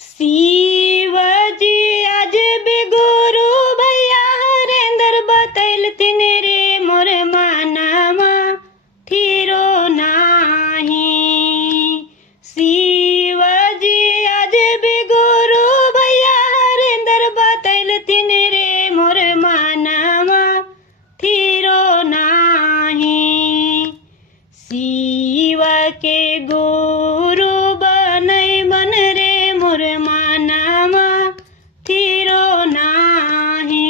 शिवजी आज भी गुरु भैया हरेंद्र बतैल तिन रे मोर मानमा थिरो नाही। शिवजी आज भी गुरु भैया हरेंद्र बतैल तिन रे मोर मानमा थिरो नाही। शिव के गुरु बनई बन रे मोर मानमा थिरो नाही।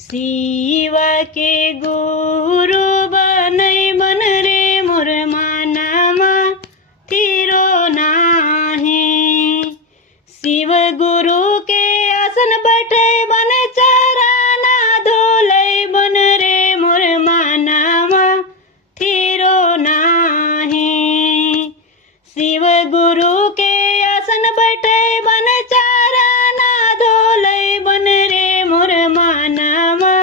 शिव के गुरु बनई बन रे मोर मानमा थिरो नाही। शिव गुरु के आसन बैठे बन चराना धोलै बन रे मोर मानमा थिरो नाही। शिव गुरु के आसन बैठे बन चराना धोलै बन रे मोर मानमा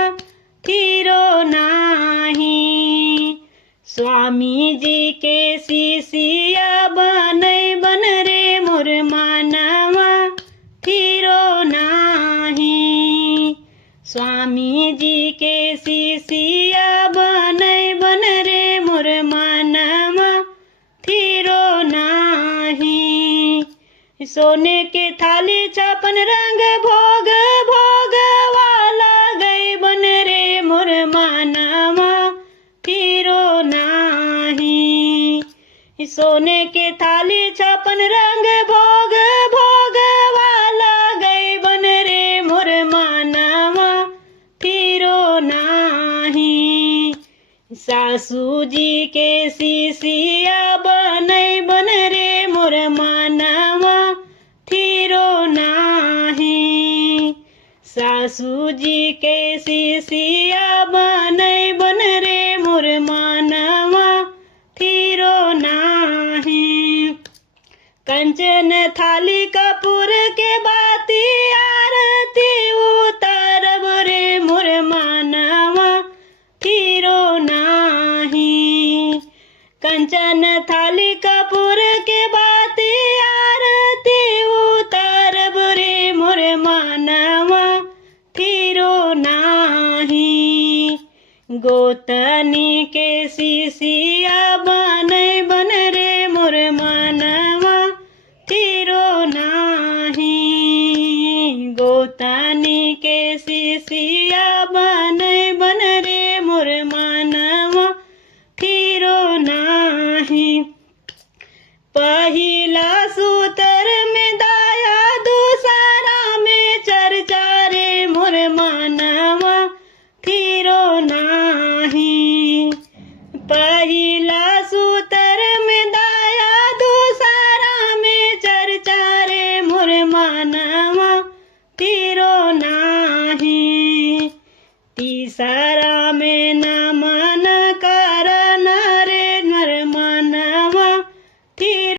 थिरो नाही। स्वामी जी के शिष्या बनई बन रे मोर मानमा थिरो नाही। स्वामी जी के शिष्या बनई बन रे मोर मानमा थिरो नाही। सोने के थाली 56 रंग भोग भोग वाला गई बन रे मोर मानमा थिरो नाही। सोने के थाली 56 रंग भोग भोग वाला गई बन रे मोर मानमा थिरो नाही। सासू जी के शिष्या बनई बन रे मोर मानमा थिरो नाही। सासू जी के शिष्या बनई बन रे मोर मानमा थिरो नाही। कंचन थाली कपूर के बाती आरती उतारब रे मोर मानमा थिरो नाही। कंचन थाली कपूर के बाती आरती उतारब रे मोर मानमा थिरो नाही। गोतनी के शिष्या बनई बन रे मोर मानमा थिरो नाही। गोतनी के शिष्या बनई बन रे मोर मानमा थिरो नाही। पहिला सूतर में दाया दूसरा में चर्चा रे मोर मानमा थिरो नाही। पहिला सूतर में दाया दूसरा में चर्चा रे मोर मानमा थिरो नाही। तीसरा